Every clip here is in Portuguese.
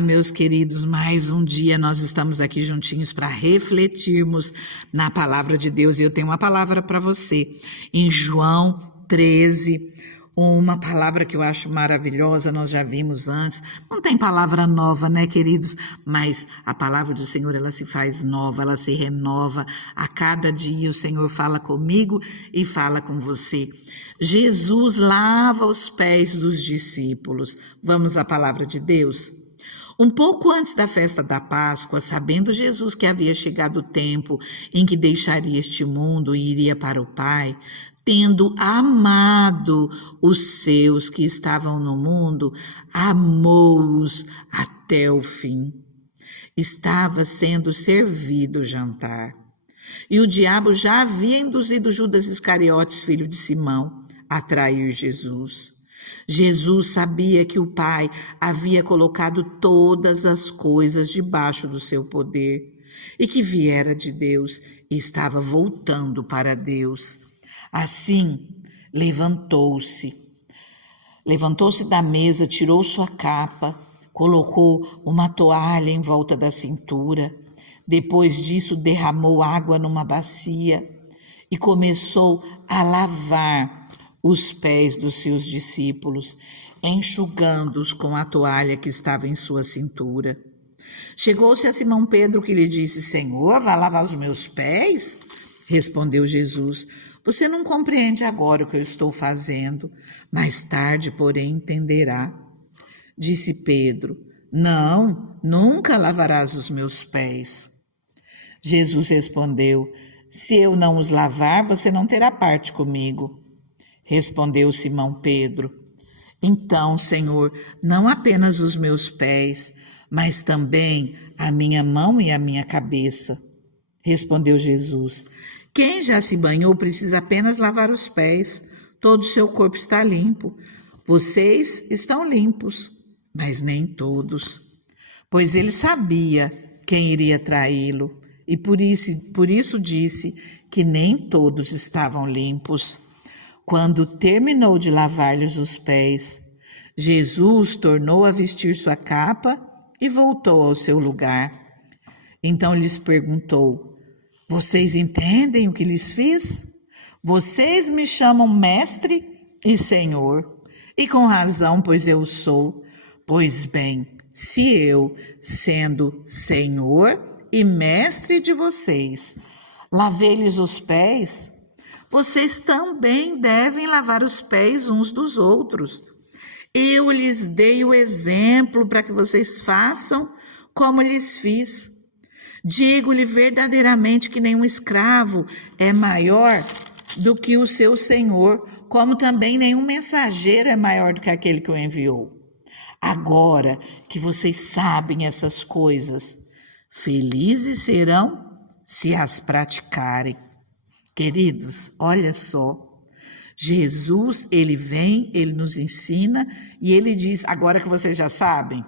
Meus queridos, mais um dia nós estamos aqui juntinhos para refletirmos na palavra de Deus. E eu tenho uma palavra para você, em João 13, uma palavra que eu acho maravilhosa, nós já vimos antes. Não tem palavra nova, né, queridos? Mas a palavra do Senhor, ela se faz nova, ela se renova. A cada dia o Senhor fala comigo e fala com você. Jesus lava os pés dos discípulos. Vamos à palavra de Deus? Um pouco antes da festa da Páscoa, sabendo Jesus que havia chegado o tempo em que deixaria este mundo e iria para o Pai, tendo amado os seus que estavam no mundo, amou-os até o fim. Estava sendo servido o jantar. E o diabo já havia induzido Judas Iscariotes, filho de Simão, a trair Jesus. Jesus sabia que o Pai havia colocado todas as coisas debaixo do seu poder e que viera de Deus e estava voltando para Deus. Assim, levantou-se da mesa, tirou sua capa, colocou uma toalha em volta da cintura. Depois disso, derramou água numa bacia e começou a lavar os pés dos seus discípulos, enxugando-os com a toalha que estava em sua cintura. Chegou-se a Simão Pedro, que lhe disse: Senhor, vai lavar os meus pés? Respondeu Jesus: Você não compreende agora o que eu estou fazendo, mais tarde, porém, entenderá. Disse Pedro: Não, nunca lavarás os meus pés. Jesus respondeu: Se eu não os lavar, você não terá parte comigo. Respondeu Simão Pedro: Então, Senhor, não apenas os meus pés, mas também a minha mão e a minha cabeça. Respondeu Jesus: Quem já se banhou precisa apenas lavar os pés, todo o seu corpo está limpo. Vocês estão limpos, mas nem todos. Pois ele sabia quem iria traí-lo, e por isso disse que nem todos estavam limpos. Quando terminou de lavar-lhes os pés, Jesus tornou a vestir sua capa e voltou ao seu lugar. Então lhes perguntou: Vocês entendem o que lhes fiz? Vocês me chamam mestre e senhor, e com razão, pois eu sou. Pois bem, se eu, sendo senhor e mestre de vocês, lavei-lhes os pés, vocês também devem lavar os pés uns dos outros. Eu lhes dei o exemplo para que vocês façam como lhes fiz. Digo-lhe verdadeiramente que nenhum escravo é maior do que o seu senhor, como também nenhum mensageiro é maior do que aquele que o enviou. Agora que vocês sabem essas coisas, felizes serão se as praticarem. Queridos, olha só, Jesus, ele vem, ele nos ensina e ele diz: agora que vocês já sabem,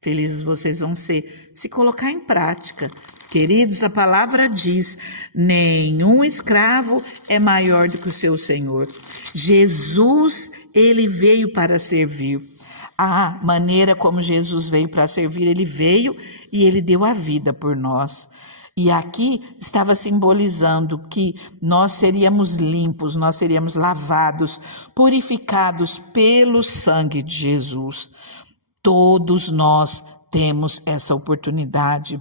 felizes vocês vão ser, se colocar em prática. Queridos, a palavra diz: nenhum escravo é maior do que o seu senhor. Jesus, ele veio para servir. A maneira como Jesus veio para servir, ele veio e ele deu a vida por nós. E aqui estava simbolizando que nós seríamos limpos, nós seríamos lavados, purificados pelo sangue de Jesus. Todos nós temos essa oportunidade.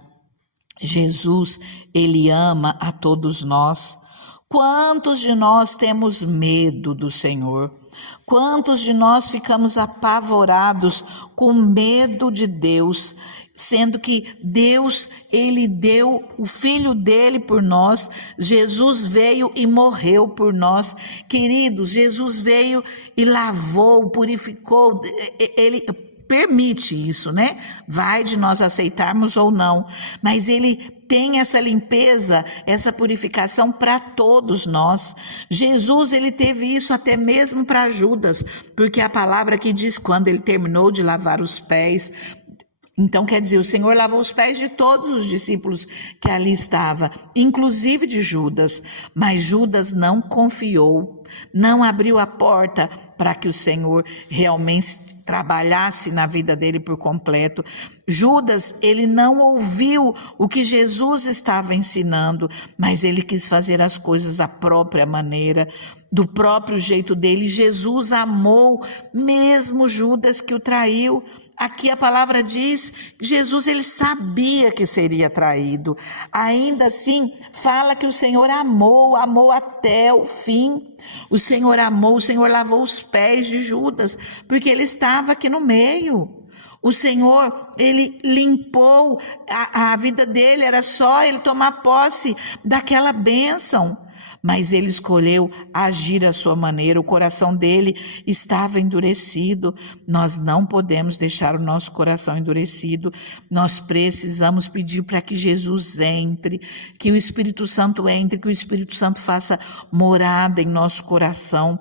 Jesus, ele ama a todos nós. Quantos de nós temos medo do Senhor? Quantos de nós ficamos apavorados com medo de Deus, sendo que Deus, ele deu o Filho dele por nós, Jesus veio e morreu por nós. Queridos, Jesus veio e lavou, purificou, ele permite isso, né? Vai de nós aceitarmos ou não, mas ele tem essa limpeza, essa purificação para todos nós. Jesus, ele teve isso até mesmo para Judas, porque a palavra que diz, quando ele terminou de lavar os pés, Então, quer dizer, o Senhor lavou os pés de todos os discípulos que ali estavam, inclusive de Judas, mas Judas não confiou, não abriu a porta para que o Senhor realmente trabalhasse na vida dele por completo. Judas, ele não ouviu o que Jesus estava ensinando, mas ele quis fazer as coisas da própria maneira, do próprio jeito dele. Jesus amou mesmo Judas que o traiu. Aqui a palavra diz que Jesus, ele sabia que seria traído. Ainda assim, fala que o Senhor amou até o fim. O Senhor amou, o Senhor lavou os pés de Judas, porque ele estava aqui no meio. O Senhor, ele limpou a vida dele, era só ele tomar posse daquela bênção. Mas ele escolheu agir à sua maneira, o coração dele estava endurecido. Nós não podemos deixar o nosso coração endurecido, nós precisamos pedir para que Jesus entre, que o Espírito Santo entre, que o Espírito Santo faça morada em nosso coração.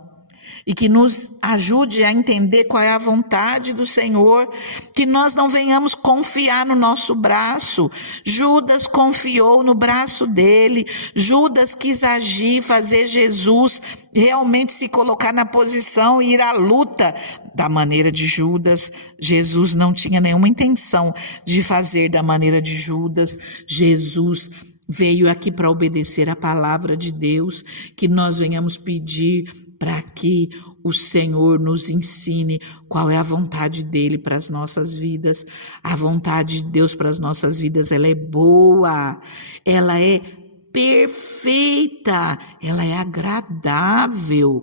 E que nos ajude a entender qual é a vontade do Senhor, que nós não venhamos confiar no nosso braço. Judas confiou no braço dele, Judas quis agir, fazer Jesus realmente se colocar na posição e ir à luta da maneira de Judas. Jesus não tinha nenhuma intenção de fazer da maneira de Judas. Jesus veio aqui para obedecer a palavra de Deus, que nós venhamos pedir para que o Senhor nos ensine qual é a vontade dele para as nossas vidas. A vontade de Deus para as nossas vidas, ela é boa, ela é perfeita, ela é agradável.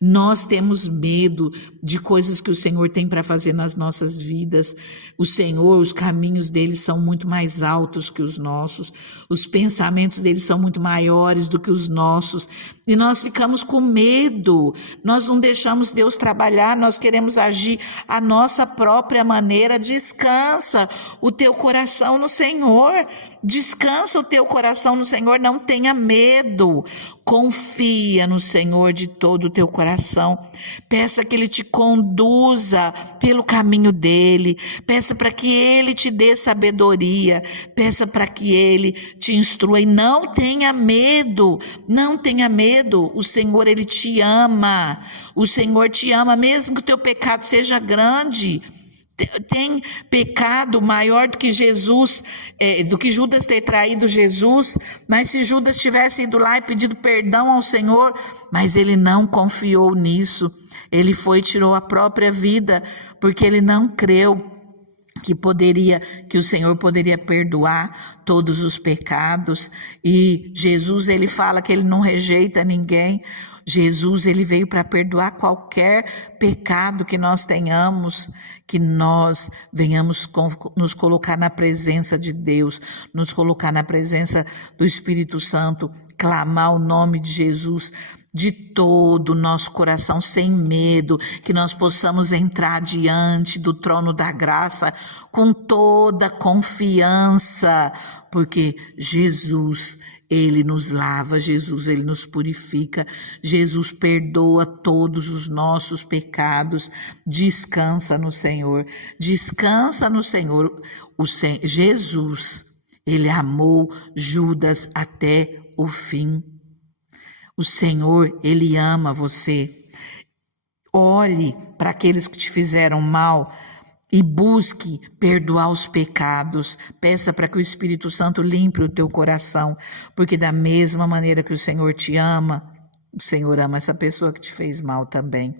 Nós temos medo de coisas que o Senhor tem para fazer nas nossas vidas. O Senhor, os caminhos dele são muito mais altos que os nossos. Os pensamentos dele são muito maiores do que os nossos. E nós ficamos com medo. Nós não deixamos Deus trabalhar, nós queremos agir à nossa própria maneira. Descansa o teu coração no Senhor. Descansa o teu coração no Senhor, não tenha medo. Confia no Senhor de todo o teu coração. Peça que Ele te conduza pelo caminho dEle. Peça para que Ele te dê sabedoria. Peça para que Ele te instrua. E não tenha medo, não tenha medo. O Senhor, Ele te ama. O Senhor te ama, mesmo que o teu pecado seja grande. Tem pecado maior do que Jesus, do que Judas ter traído Jesus, mas se Judas tivesse ido lá e pedido perdão ao Senhor, mas ele não confiou nisso, ele foi e tirou a própria vida, porque ele não creu que o Senhor poderia perdoar todos os pecados. E Jesus, ele fala que ele não rejeita ninguém. Jesus, ele veio para perdoar qualquer pecado que nós tenhamos, que nós venhamos nos colocar na presença de Deus, nos colocar na presença do Espírito Santo, clamar o nome de Jesus de todo o nosso coração, sem medo, que nós possamos entrar diante do trono da graça com toda confiança, porque Jesus, Ele nos lava, Jesus, Ele nos purifica, Jesus perdoa todos os nossos pecados. Descansa no Senhor, descansa no Senhor. Jesus, Ele amou Judas até o fim. O Senhor, Ele ama você. Olhe para aqueles que te fizeram mal e busque perdoar os pecados. Peça para que o Espírito Santo limpe o teu coração, porque da mesma maneira que o Senhor te ama, o Senhor ama essa pessoa que te fez mal também.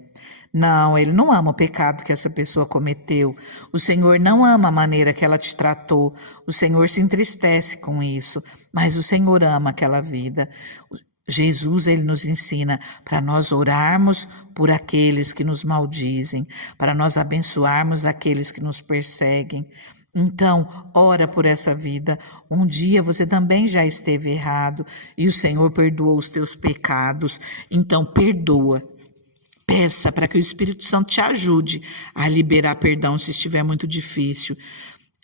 Não, Ele não ama o pecado que essa pessoa cometeu. O Senhor não ama a maneira que ela te tratou. O Senhor se entristece com isso, mas o Senhor ama aquela vida. Jesus, Ele nos ensina para nós orarmos por aqueles que nos maldizem, para nós abençoarmos aqueles que nos perseguem. Então, ora por essa vida. Um dia você também já esteve errado e o Senhor perdoou os teus pecados. Então, perdoa. Peça para que o Espírito Santo te ajude a liberar perdão se estiver muito difícil.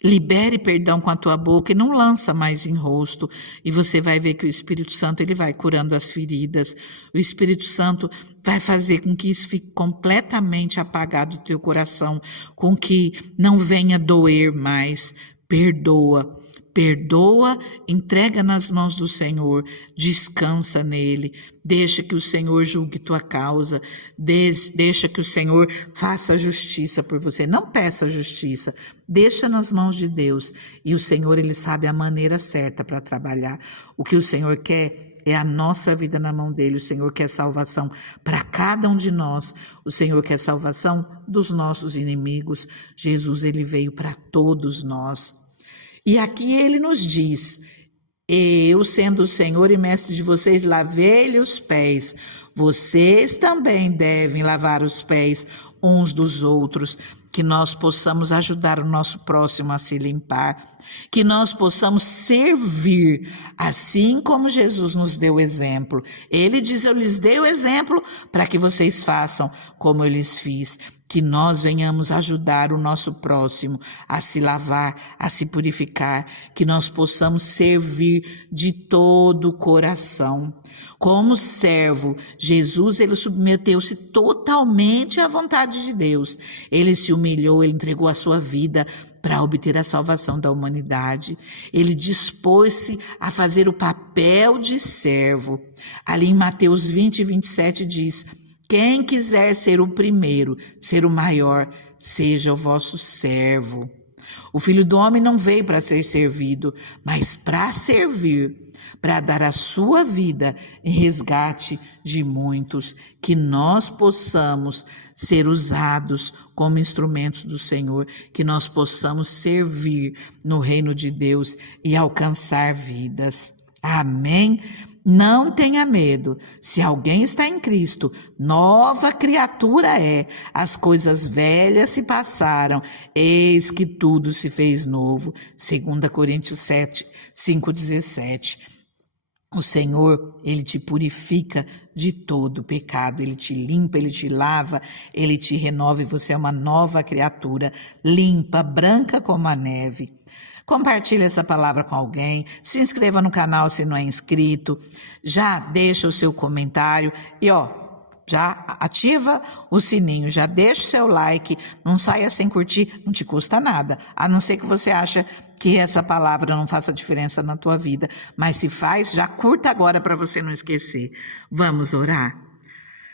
Libere perdão com a tua boca e não lança mais em rosto. E você vai ver que o Espírito Santo, ele vai curando as feridas. O Espírito Santo, vai fazer com que isso fique completamente apagado do teu coração, com que não venha doer mais. Perdoa. Perdoa, entrega nas mãos do Senhor, descansa nele, deixa que o Senhor julgue tua causa, deixa que o Senhor faça justiça por você. Não peça justiça, deixa nas mãos de Deus. E o Senhor, ele sabe a maneira certa para trabalhar. O que o Senhor quer é a nossa vida na mão dele. O Senhor quer salvação para cada um de nós. O Senhor quer salvação dos nossos inimigos. Jesus, ele veio para todos nós. E aqui ele nos diz: eu, sendo o Senhor e mestre de vocês, lavei-lhe os pés. Vocês também devem lavar os pés uns dos outros, que nós possamos ajudar o nosso próximo a se limpar, que nós possamos servir, assim como Jesus nos deu exemplo. Ele diz: eu lhes dei o exemplo para que vocês façam como eu lhes fiz. Que nós venhamos ajudar o nosso próximo a se lavar, a se purificar, que nós possamos servir de todo o coração. Como servo, Jesus, ele submeteu-se totalmente à vontade de Deus. Ele se humilhou, ele entregou a sua vida para obter a salvação da humanidade. Ele dispôs-se a fazer o papel de servo. Ali em Mateus 20, 27 diz: quem quiser ser o primeiro, ser o maior, seja o vosso servo. O Filho do Homem não veio para ser servido, mas para servir, para dar a sua vida em resgate de muitos, que nós possamos ser usados como instrumentos do Senhor, que nós possamos servir no reino de Deus e alcançar vidas. Amém? Não tenha medo, se alguém está em Cristo, nova criatura é, as coisas velhas se passaram, eis que tudo se fez novo. 2 Coríntios 7, 5:17. O Senhor, ele te purifica de todo pecado, ele te limpa, ele te lava, ele te renova e você é uma nova criatura, limpa, branca como a neve. Compartilhe essa palavra com alguém, se inscreva no canal se não é inscrito, já deixa o seu comentário e já ativa o sininho, já deixa o seu like, não saia sem curtir, não te custa nada, a não ser que você acha que essa palavra não faça diferença na tua vida, mas se faz, já curta agora para você não esquecer. Vamos orar?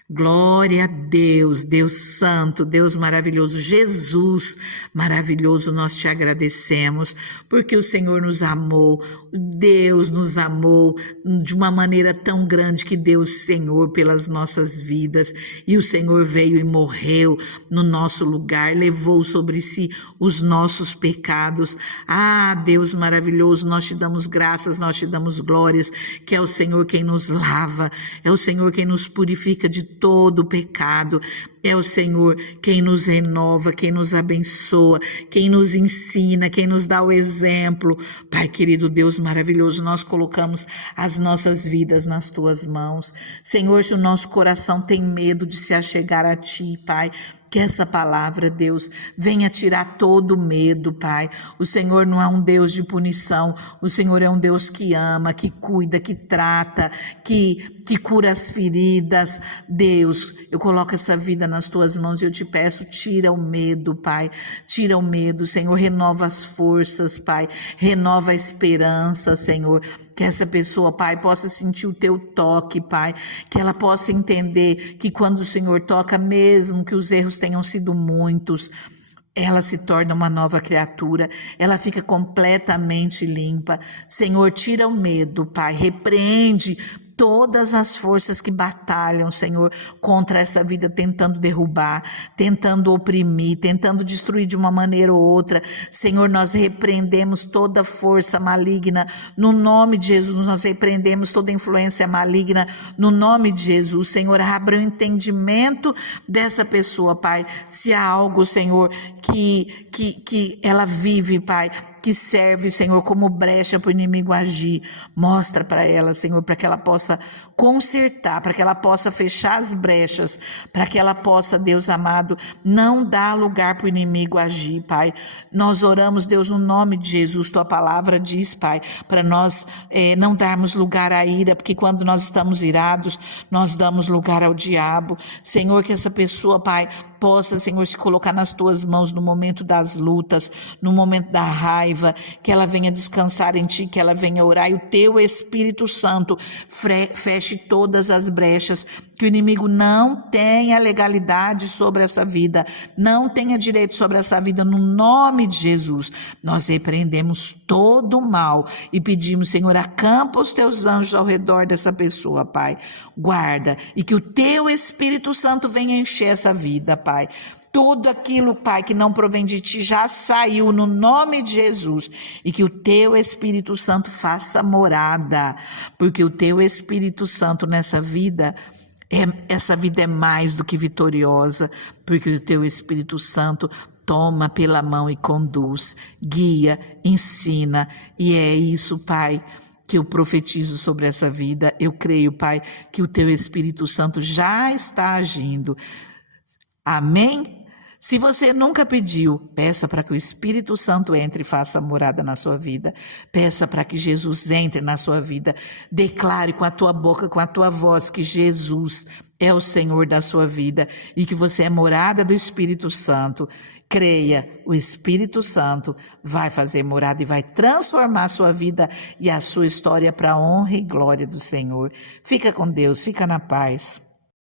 Glória a Deus, Deus santo, Deus maravilhoso, Jesus maravilhoso, nós te agradecemos porque o Senhor nos amou, Deus nos amou de uma maneira tão grande que deu o Senhor pelas nossas vidas e o Senhor veio e morreu no nosso lugar, levou sobre si os nossos pecados. Ah, Deus maravilhoso, nós te damos graças, nós te damos glórias, que é o Senhor quem nos lava, é o Senhor quem nos purifica de todo o pecado, é o Senhor quem nos renova, quem nos abençoa, quem nos ensina, quem nos dá o exemplo. Pai querido, Deus maravilhoso, nós colocamos as nossas vidas nas tuas mãos. Senhor, se o nosso coração tem medo de se achegar a ti, Pai, que essa palavra, Deus, venha tirar todo o medo, Pai. O Senhor não é um Deus de punição, o Senhor é um Deus que ama, que cuida, que trata, que cura as feridas. Deus, eu coloco essa vida nas tuas mãos e eu te peço, tira o medo, Pai, tira o medo, Senhor, renova as forças, Pai, renova a esperança, Senhor, que essa pessoa, Pai, possa sentir o teu toque, Pai, que ela possa entender que quando o Senhor toca, mesmo que os erros tenham sido muitos, ela se torna uma nova criatura, ela fica completamente limpa. Senhor, tira o medo, Pai, repreende todas as forças que batalham, Senhor, contra essa vida, tentando derrubar, tentando oprimir, tentando destruir de uma maneira ou outra. Senhor, nós repreendemos toda força maligna, no nome de Jesus, nós repreendemos toda influência maligna, no nome de Jesus. Senhor, abra o entendimento dessa pessoa, Pai, se há algo, Senhor, que ela vive, Pai, que serve, Senhor, como brecha para o inimigo agir. Mostra para ela, Senhor, para que ela possa consertar, para que ela possa fechar as brechas, para que ela possa, Deus amado, não dar lugar para o inimigo agir, Pai. Nós oramos, Deus, no nome de Jesus, tua palavra diz, Pai, para nós não darmos lugar à ira, porque quando nós estamos irados, nós damos lugar ao diabo. Senhor, que essa pessoa, Pai, possa, Senhor, se colocar nas tuas mãos no momento das lutas, no momento da raiva, que ela venha descansar em ti, que ela venha orar, e o teu Espírito Santo feche todas as brechas, que o inimigo não tenha legalidade sobre essa vida, não tenha direito sobre essa vida, no nome de Jesus. Nós repreendemos todo o mal e pedimos, Senhor, acampa os teus anjos ao redor dessa pessoa, Pai, guarda, e que o teu Espírito Santo venha encher essa vida, Pai. Tudo aquilo, Pai, que não provém de ti já saiu no nome de Jesus, e que o teu Espírito Santo faça morada, porque o teu Espírito Santo nessa vida, essa vida é mais do que vitoriosa, porque o teu Espírito Santo toma pela mão e conduz, guia, ensina, e é isso, Pai, que eu profetizo sobre essa vida. Eu creio, Pai, que o teu Espírito Santo já está agindo. Amém? Se você nunca pediu, peça para que o Espírito Santo entre e faça morada na sua vida. Peça para que Jesus entre na sua vida. Declare com a tua boca, com a tua voz, que Jesus é o Senhor da sua vida e que você é morada do Espírito Santo. Creia, o Espírito Santo vai fazer morada e vai transformar a sua vida e a sua história para a honra e glória do Senhor. Fica com Deus, fica na paz.